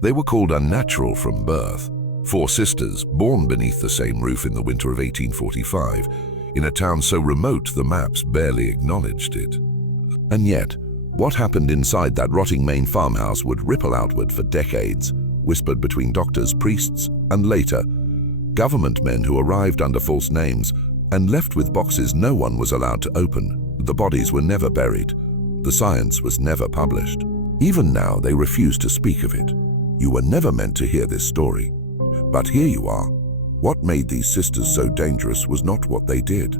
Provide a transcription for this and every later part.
They were called unnatural from birth. Four sisters, born beneath the same roof in the winter of 1845, in a town so remote the maps barely acknowledged it. And yet, what happened inside that rotting Maine farmhouse would ripple outward for decades, whispered between doctors, priests, and later, government men who arrived under false names and left with boxes no one was allowed to open. The bodies were never buried. The science was never published. Even now, they refuse to speak of it. You were never meant to hear this story. But here you are. What made these sisters so dangerous was not what they did.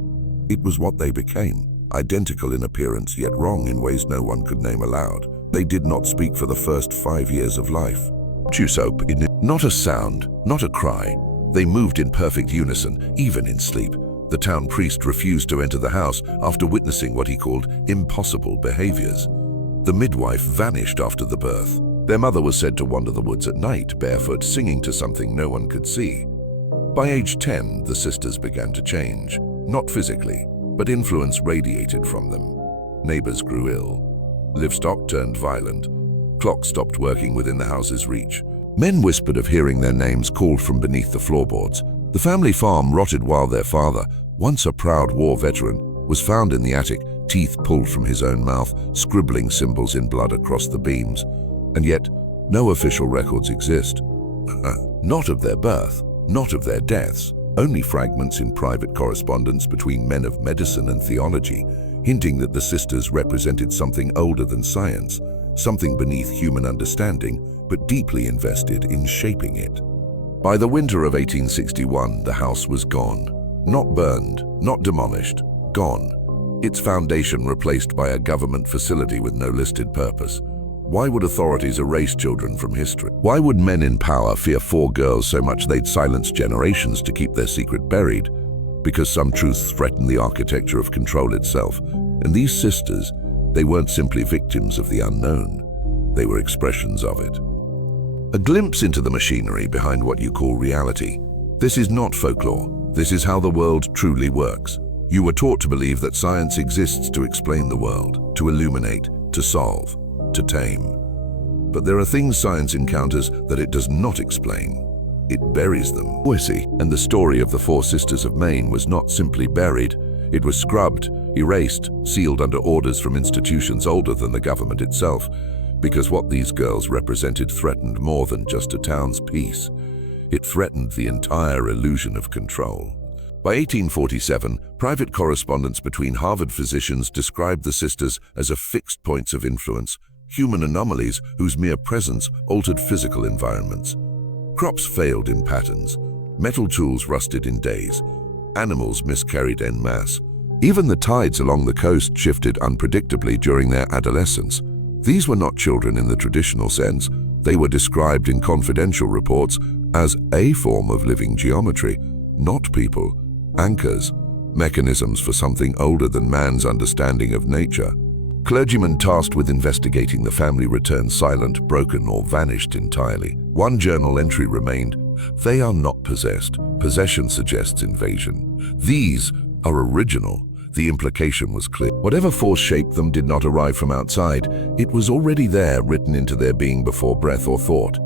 It was what they became. Identical in appearance, yet wrong in ways no one could name aloud. They did not speak for the first 5 years of life. Soap, not a sound, not a cry. They moved in perfect unison, even in sleep. The town priest refused to enter the house after witnessing what he called impossible behaviors. The midwife vanished after the birth. Their mother was said to wander the woods at night, barefoot, singing to something no one could see. By age 10, the sisters began to change, not physically, but influence radiated from them. Neighbors grew ill. Livestock turned violent. Clocks stopped working within the house's reach. Men whispered of hearing their names called from beneath the floorboards. The family farm rotted while their father, once a proud war veteran, was found in the attic, teeth pulled from his own mouth, scribbling symbols in blood across the beams. And yet, no official records exist. Not of their birth, not of their deaths, only fragments in private correspondence between men of medicine and theology, hinting that the sisters represented something older than science, something beneath human understanding, but deeply invested in shaping it. By the winter of 1861, the house was gone. Not burned, not demolished, gone. Its foundation replaced by a government facility with no listed purpose. Why would authorities erase children from history? Why would men in power fear 4 girls so much they'd silence generations to keep their secret buried? Because some truths threaten the architecture of control itself. And these sisters, they weren't simply victims of the unknown. They were expressions of it. A glimpse into the machinery behind what you call reality. This is not folklore. This is how the world truly works. You were taught to believe that science exists to explain the world, to illuminate, to solve, to tame. But there are things science encounters that it does not explain. It buries them. And the story of the 4 sisters of Maine was not simply buried. It was scrubbed, erased, sealed under orders from institutions older than the government itself, because what these girls represented threatened more than just a town's peace. It threatened the entire illusion of control. By 1847, private correspondence between Harvard physicians described the sisters as fixed points of influence, human anomalies whose mere presence altered physical environments. Crops failed in patterns, metal tools rusted in days, animals miscarried en masse. Even the tides along the coast shifted unpredictably during their adolescence. These were not children in the traditional sense. They were described in confidential reports as a form of living geometry, not people, anchors, mechanisms for something older than man's understanding of nature. Clergymen tasked with investigating the family returned silent, broken, or vanished entirely. One journal entry remained, "They are not possessed. Possession suggests invasion. These are original." The implication was clear. Whatever force shaped them did not arrive from outside. It was already there, written into their being before breath or thought.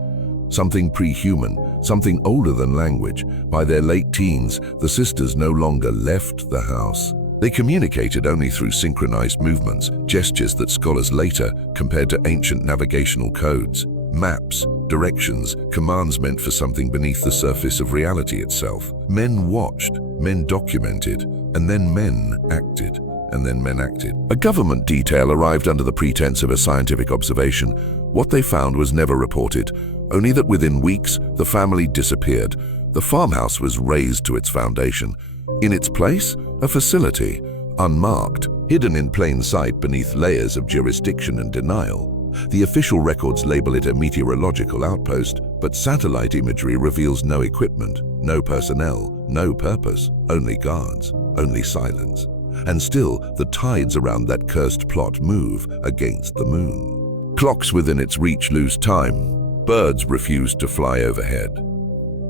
Something pre-human, something older than language. By their late teens, the sisters no longer left the house. They communicated only through synchronized movements, gestures that scholars later compared to ancient navigational codes, maps, directions, commands meant for something beneath the surface of reality itself. Men watched, men documented, and then men acted, and then men acted. A government detail arrived under the pretense of a scientific observation. What they found was never reported, only that within weeks, the family disappeared. The farmhouse was razed to its foundation. In its place, a facility, unmarked, hidden in plain sight beneath layers of jurisdiction and denial. The official records label it a meteorological outpost, but satellite imagery reveals no equipment, no personnel, no purpose, only guards, only silence. And still, the tides around that cursed plot move against the moon. Clocks within its reach lose time. Birds refuse to fly overhead.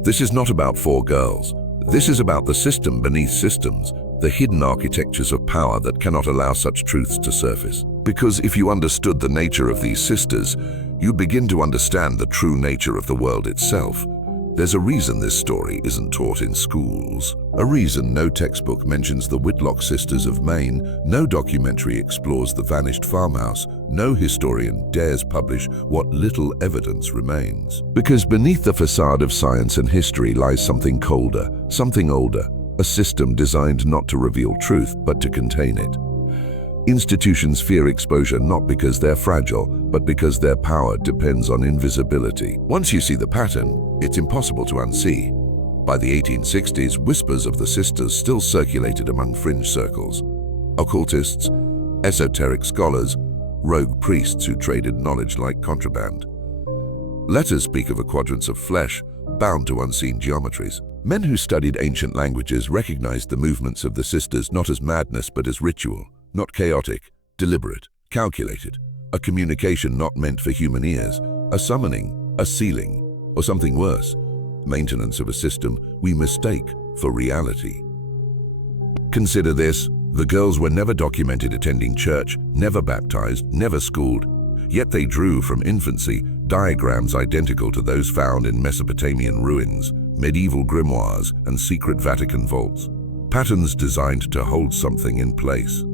This is not about 4 girls. This is about the system beneath systems, the hidden architectures of power that cannot allow such truths to surface. Because if you understood the nature of these sisters, you begin to understand the true nature of the world itself. There's a reason this story isn't taught in schools. A reason no textbook mentions the Whitlock sisters of Maine, no documentary explores the vanished farmhouse, no historian dares publish what little evidence remains. Because beneath the facade of science and history lies something colder, something older, a system designed not to reveal truth, but to contain it. Institutions fear exposure not because they're fragile, but because their power depends on invisibility. Once you see the pattern, it's impossible to unsee. By the 1860s, whispers of the sisters still circulated among fringe circles. Occultists, esoteric scholars, rogue priests who traded knowledge like contraband. Letters speak of a quadrants of flesh, bound to unseen geometries. Men who studied ancient languages recognized the movements of the sisters not as madness but as ritual. Not chaotic, deliberate, calculated, a communication not meant for human ears, a summoning, a sealing, or something worse, maintenance of a system we mistake for reality. Consider this: the girls were never documented attending church, never baptized, never schooled, yet they drew from infancy diagrams identical to those found in Mesopotamian ruins, medieval grimoires, and secret Vatican vaults. Patterns designed to hold something in place.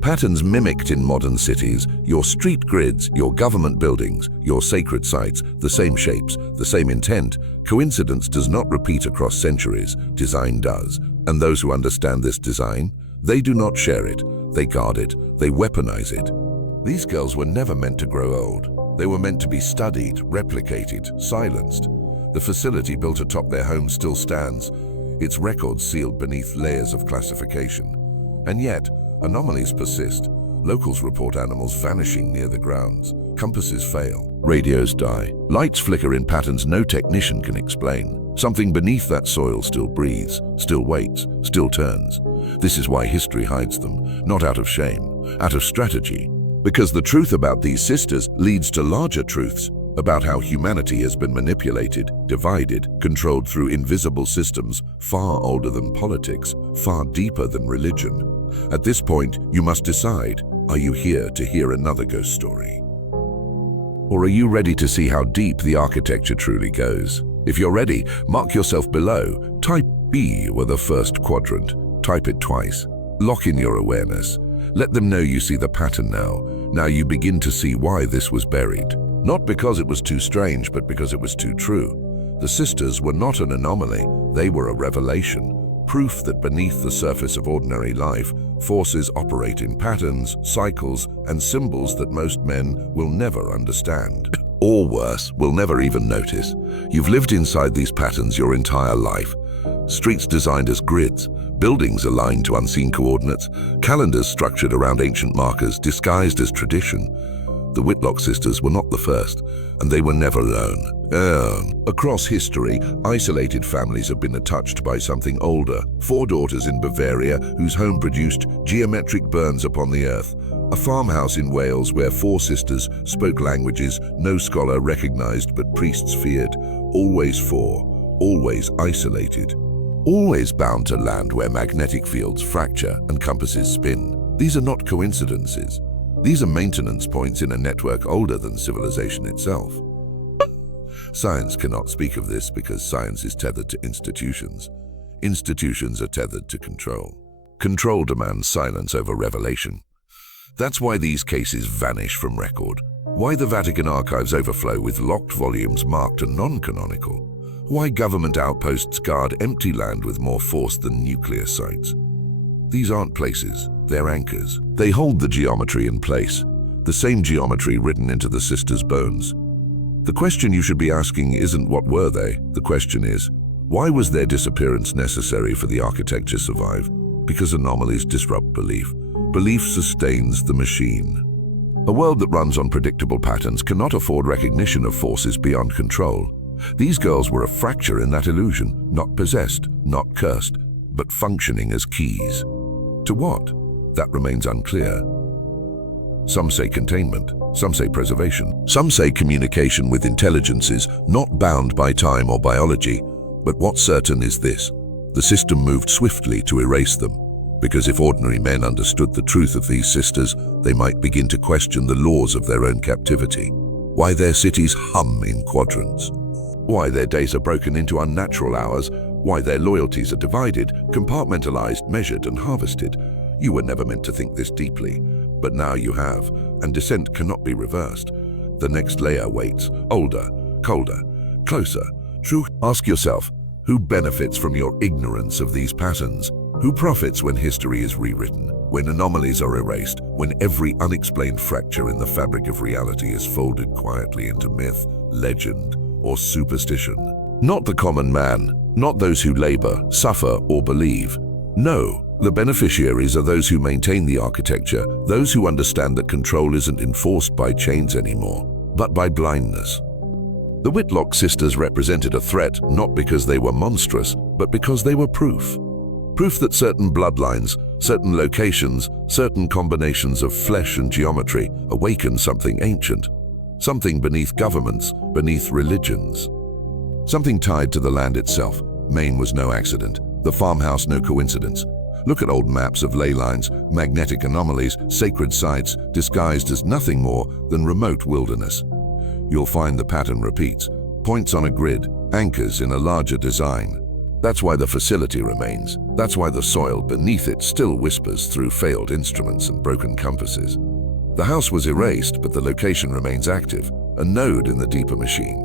Patterns mimicked in modern cities, your street grids, your government buildings, your sacred sites, the same shapes, the same intent. Coincidence does not repeat across centuries, design does. And those who understand this design, they do not share it, they guard it, they weaponize it. These girls were never meant to grow old. They were meant to be studied, replicated, silenced. The facility built atop their home still stands, its records sealed beneath layers of classification. And yet, anomalies persist. Locals report animals vanishing near the grounds. Compasses fail. Radios die. Lights flicker in patterns no technician can explain. Something beneath that soil still breathes, still waits, still turns. This is why history hides them, not out of shame, out of strategy. Because the truth about these sisters leads to larger truths about how humanity has been manipulated, divided, controlled through invisible systems far older than politics, far deeper than religion. At this point, you must decide, are you here to hear another ghost story? Or are you ready to see how deep the architecture truly goes? If you're ready, mark yourself below. Type B with the first quadrant. Type it twice. Lock in your awareness. Let them know you see the pattern now. Now you begin to see why this was buried. Not because it was too strange, but because it was too true. The sisters were not an anomaly, they were a revelation. Proof that beneath the surface of ordinary life, forces operate in patterns, cycles, and symbols that most men will never understand. Or worse, will never even notice. You've lived inside these patterns your entire life. Streets designed as grids, buildings aligned to unseen coordinates, calendars structured around ancient markers disguised as tradition. The Whitlock sisters were not the first, and they were never alone. Across history, isolated families have been touched by something older. 4 daughters in Bavaria whose home produced geometric burns upon the earth. A farmhouse in Wales where 4 sisters spoke languages no scholar recognized but priests feared. Always 4, always isolated. Always bound to land where magnetic fields fracture and compasses spin. These are not coincidences. These are maintenance points in a network older than civilization itself. Science cannot speak of this because science is tethered to institutions. Institutions are tethered to control. Control demands silence over revelation. That's why these cases vanish from record. Why the Vatican archives overflow with locked volumes marked non-canonical. Why government outposts guard empty land with more force than nuclear sites. These aren't places, they're anchors. They hold the geometry in place, the same geometry written into the sisters' bones. The question you should be asking isn't what were they, the question is, why was their disappearance necessary for the architecture to survive? Because anomalies disrupt belief. Belief sustains the machine. A world that runs on predictable patterns cannot afford recognition of forces beyond control. These girls were a fracture in that illusion, not possessed, not cursed, but functioning as keys. To what? That remains unclear. Some say containment, some say preservation, some say communication with intelligences not bound by time or biology. But what's certain is this: the system moved swiftly to erase them. Because if ordinary men understood the truth of these sisters, they might begin to question the laws of their own captivity. why their cities hum in quadrants, why their days are broken into unnatural hours, why their loyalties are divided, compartmentalized, measured, and harvested. You were never meant to think this deeply, but now you have, and descent cannot be reversed. The next layer waits, older, colder, closer. True, ask yourself, who benefits from your ignorance of these patterns? Who profits when history is rewritten, when anomalies are erased, when every unexplained fracture in the fabric of reality is folded quietly into myth, legend, or superstition? Not the common man, not those who labor, suffer, or believe. No, the beneficiaries are those who maintain the architecture, those who understand that control isn't enforced by chains anymore, but by blindness. The Whitlock sisters represented a threat not because they were monstrous, but because they were proof. Proof that certain bloodlines, certain locations, certain combinations of flesh and geometry awaken something ancient, something beneath governments, beneath religions. Something tied to the land itself. Maine was no accident, the farmhouse no coincidence. Look at old maps of ley lines, magnetic anomalies, sacred sites, disguised as nothing more than remote wilderness. You'll find the pattern repeats, points on a grid, anchors in a larger design. That's why the facility remains. That's why the soil beneath it still whispers through failed instruments and broken compasses. The house was erased, but the location remains active, a node in the deeper machine.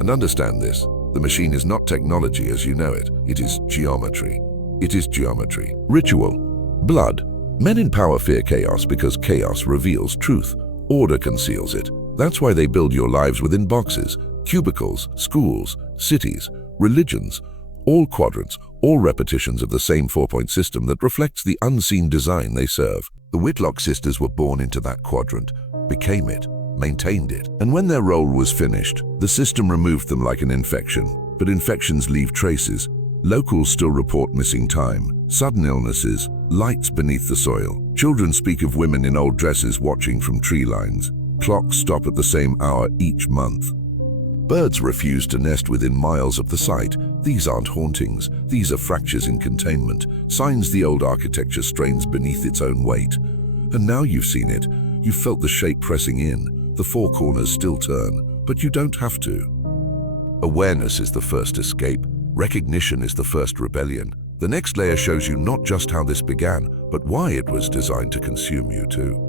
And understand this, the machine is not technology as you know it. It is geometry. It is geometry. Ritual. Blood. Men in power fear chaos because chaos reveals truth. Order conceals it. That's why they build your lives within boxes, cubicles, schools, cities, religions, all quadrants, all repetitions of the same four-point system that reflects the unseen design they serve. The Whitlock sisters were born into that quadrant, became it, maintained it. And when their role was finished, the system removed them like an infection. But infections leave traces. Locals still report missing time, sudden illnesses, lights beneath the soil. Children speak of women in old dresses watching from tree lines. Clocks stop at the same hour each month. Birds refuse to nest within miles of the site. These aren't hauntings. These are fractures in containment, signs the old architecture strains beneath its own weight. And now you've seen it. You've felt the shape pressing in. The four corners still turn, but you don't have to. Awareness is the first escape. Recognition is the first rebellion. The next layer shows you not just how this began, but why it was designed to consume you too.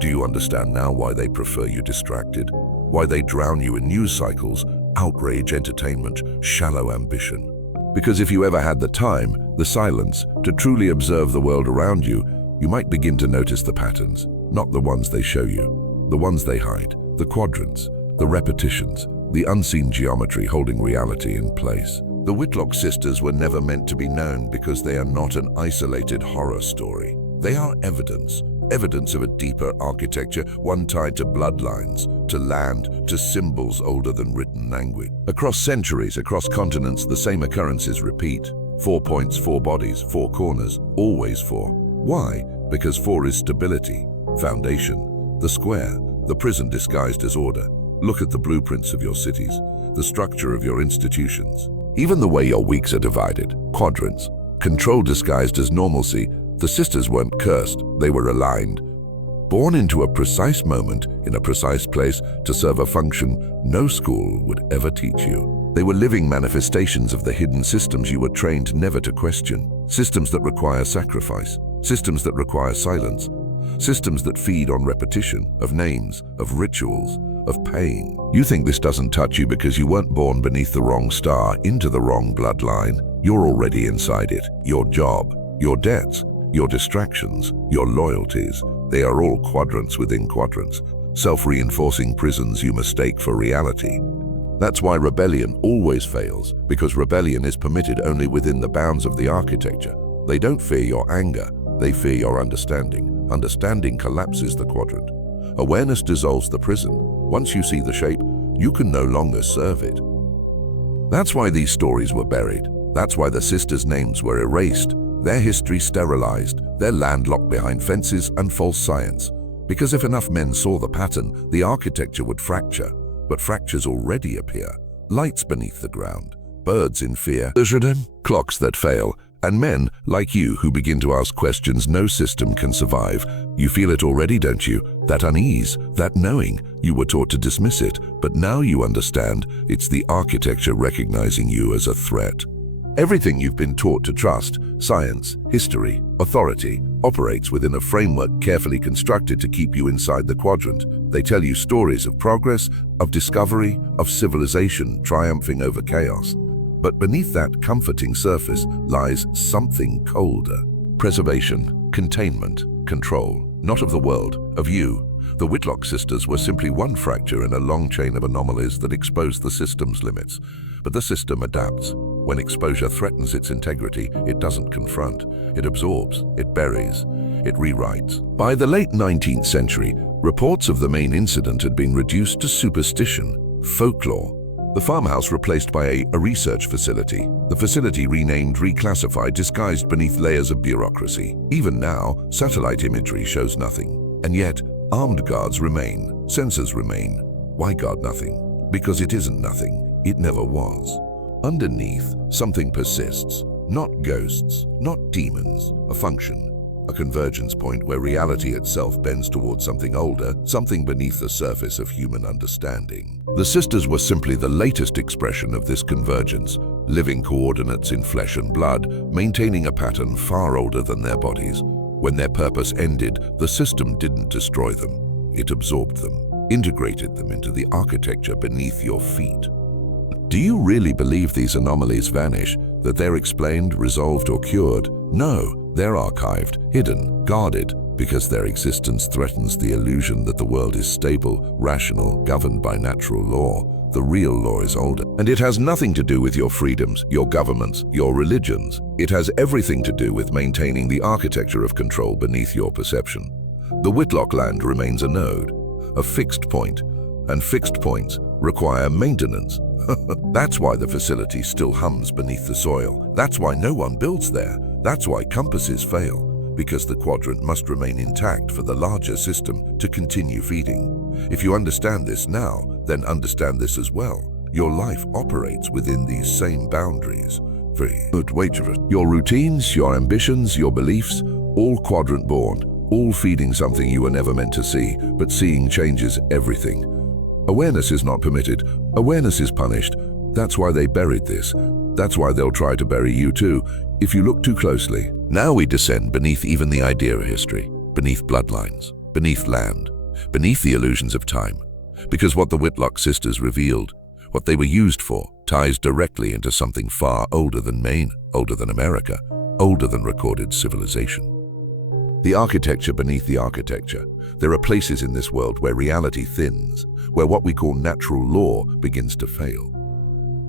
Do you understand now why they prefer you distracted? Why they drown you in news cycles, outrage, entertainment, shallow ambition? Because if you ever had the time, the silence, to truly observe the world around you, you might begin to notice the patterns, not the ones they show you, the ones they hide, the quadrants, the repetitions, the unseen geometry holding reality in place. The Whitlock sisters were never meant to be known because they are not an isolated horror story. They are evidence of a deeper architecture, one tied to bloodlines, to land, to symbols older than written language. Across centuries, across continents, the same occurrences repeat. 4 points, 4 bodies, 4 corners, always 4. Why? Because 4 is stability, foundation, the square, the prison disguised as order. Look at the blueprints of your cities, the structure of your institutions. Even the way your weeks are divided, quadrants, control disguised as normalcy. The sisters weren't cursed, they were aligned. Born into a precise moment, in a precise place, to serve a function no school would ever teach you. They were living manifestations of the hidden systems you were trained never to question. Systems that require sacrifice, systems that require silence, systems that feed on repetition, of names, of rituals, of pain. You think this doesn't touch you because you weren't born beneath the wrong star, into the wrong bloodline. You're already inside it. Your job, your debts, your distractions, your loyalties, they are all quadrants within quadrants, self-reinforcing prisons you mistake for reality. That's why rebellion always fails, because rebellion is permitted only within the bounds of the architecture. They don't fear your anger, they fear your understanding. Understanding collapses the quadrant. Awareness dissolves the prison. Once you see the shape, you can no longer serve it. That's why these stories were buried. That's why the sisters' names were erased, their history sterilized, their land locked behind fences and false science. Because if enough men saw the pattern, the architecture would fracture. But fractures already appear. Lights beneath the ground, birds in fear, clocks that fail, And men, like you, who begin to ask questions no system can survive. You feel it already, don't you? That unease, that knowing. You were taught to dismiss it, but now you understand. It's the architecture recognizing you as a threat. Everything you've been taught to trust, science, history, authority, operates within a framework carefully constructed to keep you inside the quadrant. They tell you stories of progress, of discovery, of civilization triumphing over chaos. But beneath that comforting surface lies something colder. Preservation, containment, control, not of the world, of you. The Whitlock sisters were simply one fracture in a long chain of anomalies that exposed the system's limits. But the system adapts. When exposure threatens its integrity, it doesn't confront. It absorbs, it buries, it rewrites. By the late 19th century, reports of the Maine incident had been reduced to superstition, folklore. The farmhouse replaced by a research facility. The facility renamed, reclassified, disguised beneath layers of bureaucracy. Even now, satellite imagery shows nothing. And yet, armed guards remain, sensors remain. Why guard nothing? Because it isn't nothing. It never was. Underneath, something persists. Not ghosts, not demons, a function. A convergence point where reality itself bends towards something older, something beneath the surface of human understanding. The sisters were simply the latest expression of this convergence, living coordinates in flesh and blood, maintaining a pattern far older than their bodies. When their purpose ended, the system didn't destroy them. It absorbed them, integrated them into the architecture beneath your feet. Do you really believe these anomalies vanish, that they're explained, resolved, or cured? No, they're archived, hidden, guarded, because their existence threatens the illusion that the world is stable, rational, governed by natural law. The real law is older, and it has nothing to do with your freedoms, your governments, your religions. It has everything to do with maintaining the architecture of control beneath your perception. The Whitlock land remains a node, a fixed point, and fixed points require maintenance. That's why the facility still hums beneath the soil. That's why no one builds there. That's why compasses fail, because the quadrant must remain intact for the larger system to continue feeding. If you understand this now, then understand this as well. Your life operates within these same boundaries. But wait, your routines, your ambitions, your beliefs, all quadrant-born, all feeding something you were never meant to see, but seeing changes everything. Awareness is not permitted. Awareness is punished. That's why they buried this. That's why they'll try to bury you too, if you look too closely. Now we descend beneath even the idea of history, beneath bloodlines, beneath land, beneath the illusions of time. Because what the Whitlock sisters revealed, what they were used for, ties directly into something far older than Maine, older than America, older than recorded civilization. The architecture beneath the architecture. There are places in this world where reality thins, where what we call natural law begins to fail.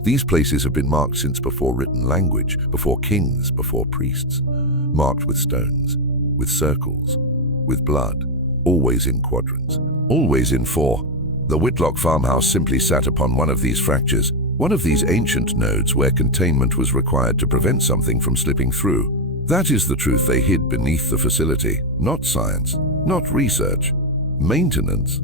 These places have been marked since before written language, before kings, before priests. Marked with stones, with circles, with blood, always in quadrants, always in four. The Whitlock farmhouse simply sat upon one of these fractures, one of these ancient nodes where containment was required to prevent something from slipping through. That is the truth they hid beneath the facility. Not science, not research, maintenance.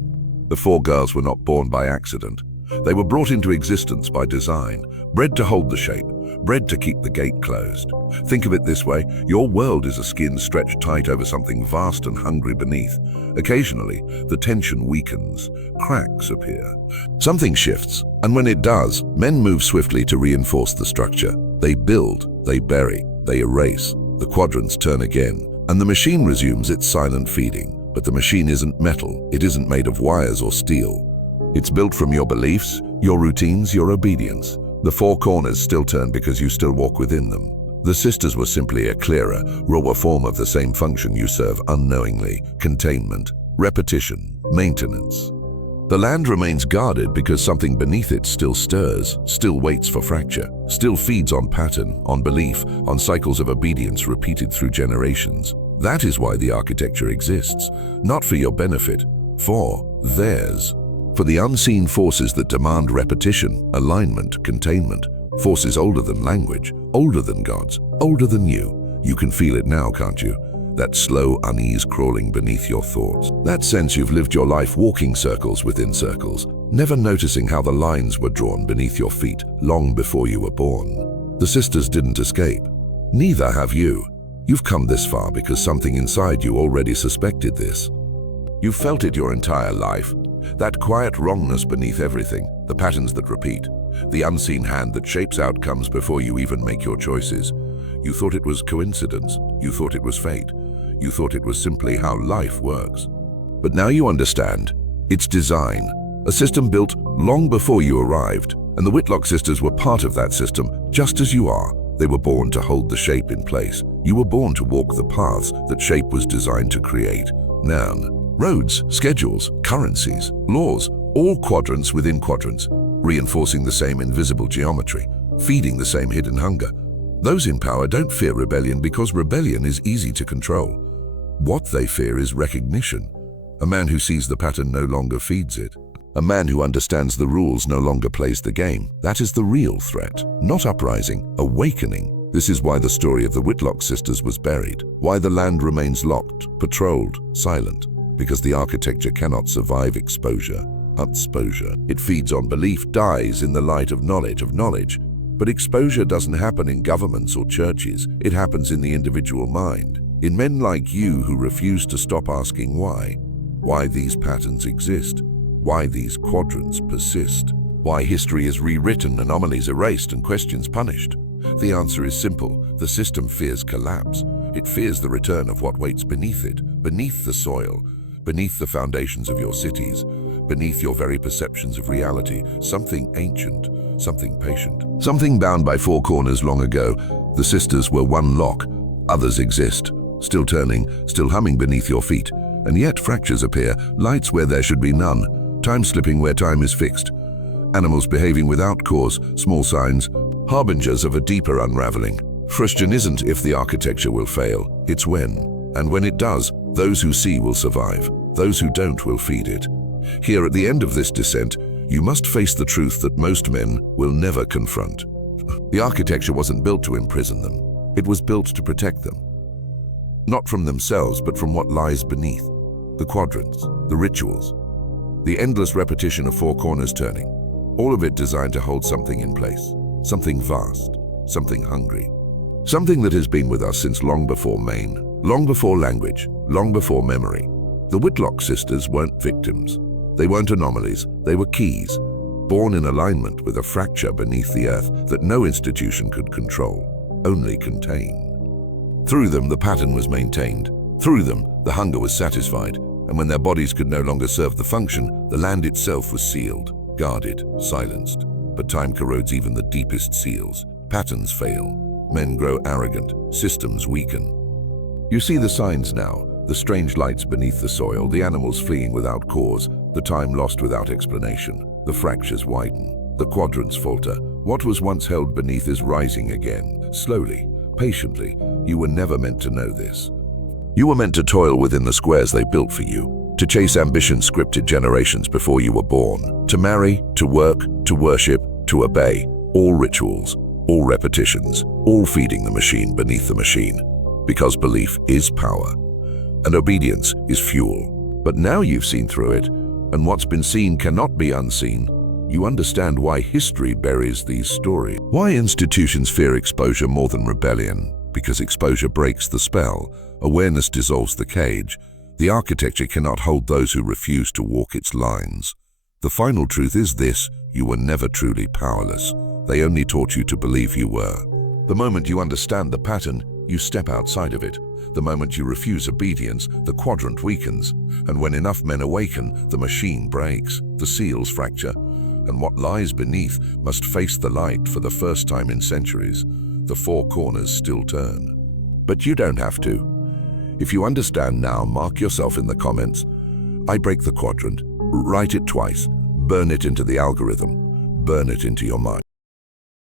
The four girls were not born by accident. They were brought into existence by design, bred to hold the shape, bred to keep the gate closed. Think of it this way, your world is a skin stretched tight over something vast and hungry beneath. Occasionally, the tension weakens, cracks appear. Something shifts, and when it does, men move swiftly to reinforce the structure. They build, they bury, they erase. The quadrants turn again, and the machine resumes its silent feeding. But the machine isn't metal, it isn't made of wires or steel. It's built from your beliefs, your routines, your obedience. The four corners still turn because you still walk within them. The sisters were simply a clearer, rawer form of the same function you serve unknowingly: containment, repetition, maintenance. The land remains guarded because something beneath it still stirs, still waits for fracture, still feeds on pattern, on belief, on cycles of obedience repeated through generations. That is why the architecture exists, not for your benefit, for theirs. For the unseen forces that demand repetition, alignment, containment, forces older than language, older than gods, older than you. You can feel it now, can't you? That slow unease crawling beneath your thoughts. That sense you've lived your life walking circles within circles, never noticing how the lines were drawn beneath your feet long before you were born. The sisters didn't escape. Neither have you. You've come this far because something inside you already suspected this. You've felt it your entire life. That quiet wrongness beneath everything, the patterns that repeat, the unseen hand that shapes outcomes before you even make your choices. You thought it was coincidence. You thought it was fate. You thought it was simply how life works. But now you understand. It's design, a system built long before you arrived, and the Whitlock sisters were part of that system, just as you are. They were born to hold the shape in place. You were born to walk the paths that shape was designed to create. Noun. Roads, schedules, currencies, laws, all quadrants within quadrants, reinforcing the same invisible geometry, feeding the same hidden hunger. Those in power don't fear rebellion because rebellion is easy to control. What they fear is recognition. A man who sees the pattern no longer feeds it. A man who understands the rules no longer plays the game. That is the real threat, not uprising, awakening. This is why the story of the Whitlock sisters was buried, why the land remains locked, patrolled, silent, because the architecture cannot survive exposure. Exposure. It feeds on belief, dies in the light of knowledge. But exposure doesn't happen in governments or churches. It happens in the individual mind, in men like you who refuse to stop asking why these patterns exist, why these quadrants persist, why history is rewritten, anomalies erased, and questions punished. The answer is simple. The system fears collapse. It fears the return of what waits beneath it, beneath the soil, beneath the foundations of your cities, beneath your very perceptions of reality, something ancient, something patient, something bound by four corners long ago. The sisters were one lock. Others exist, still turning, still humming beneath your feet. And yet fractures appear, lights where there should be none, time slipping where time is fixed. Animals behaving without cause, small signs, harbingers of a deeper unraveling. Question isn't if the architecture will fail, it's when. And when it does, those who see will survive. Those who don't will feed it. Here at the end of this descent, you must face the truth that most men will never confront. The architecture wasn't built to imprison them. It was built to protect them. Not from themselves, but from what lies beneath. The quadrants, the rituals, the endless repetition of four corners turning. All of it designed to hold something in place. Something vast, something hungry. Something that has been with us since long before Maine, long before language, long before memory. The Whitlock sisters weren't victims. They weren't anomalies. They were keys, born in alignment with a fracture beneath the earth that no institution could control, only contain. Through them, the pattern was maintained. Through them, the hunger was satisfied. And when their bodies could no longer serve the function, the land itself was sealed, guarded, silenced. But time corrodes even the deepest seals. Patterns fail. Men grow arrogant. Systems weaken. You see the signs now. The strange lights beneath the soil, the animals fleeing without cause, the time lost without explanation. The fractures widen. The quadrants falter. What was once held beneath is rising again, slowly, patiently. You were never meant to know this. You were meant to toil within the squares they built for you, to chase ambition scripted generations before you were born, to marry, to work, to worship, to obey. All rituals, all repetitions, all feeding the machine beneath the machine. Because belief is power, and obedience is fuel. But now you've seen through it, and what's been seen cannot be unseen. You understand why history buries these stories. Why institutions fear exposure more than rebellion. Because exposure breaks the spell. Awareness dissolves the cage. The architecture cannot hold those who refuse to walk its lines. The final truth is this: you were never truly powerless. They only taught you to believe you were. The moment you understand the pattern, you step outside of it. The moment you refuse obedience, the quadrant weakens. And when enough men awaken, the machine breaks, the seals fracture, and what lies beneath must face the light for the first time in centuries. The four corners still turn. But you don't have to. If you understand now, mark yourself in the comments. I break the quadrant. Write it twice. Burn it into the algorithm. Burn it into your mind.